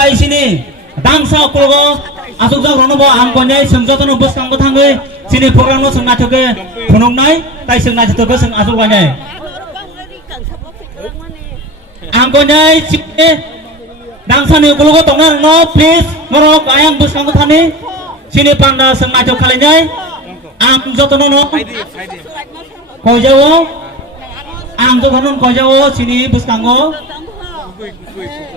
tai sini dangsa kolgo asuk jak rono bo ang konjai sengjotono boskango thangai sini program no sengna thoke phunongnai tai sengna thoke seng asuk banjai ang konjai sini dangsa ni kolgo tonga no please ngorok ayang boskango thani sini panda sengna thok khalinjai ang jotono no kojawo ang jotono kojawo sini boskango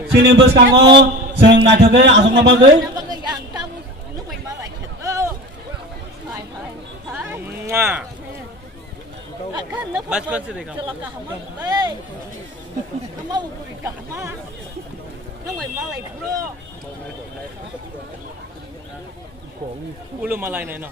sini boskango sengna thoke asuk na bagai बचपन से देखा उलो मलाई नहीं ना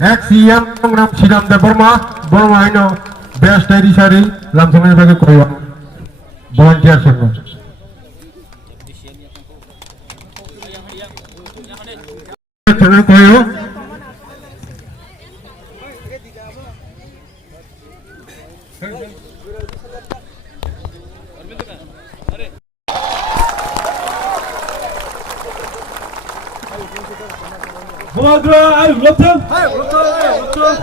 Ex-Siam Nam Sidam de Burma ino best dari sari langsung aja pakai koyo volunteer semua. Jangan koyo. Bumagra, ayo lotem.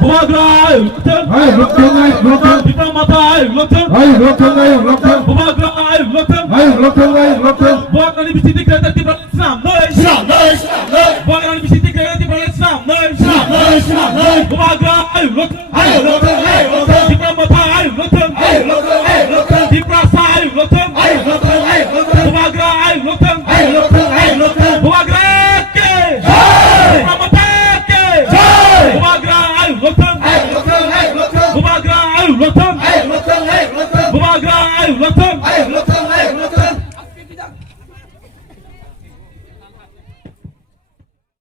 Bumagra, ayo lotem. Kita mata, ayo lotem. Bumagra, ayo lotem. Buat kali bisiti kereta di balik Islam, Buat kali bisiti kereta di balik Islam, Bumagra, ayo lotem.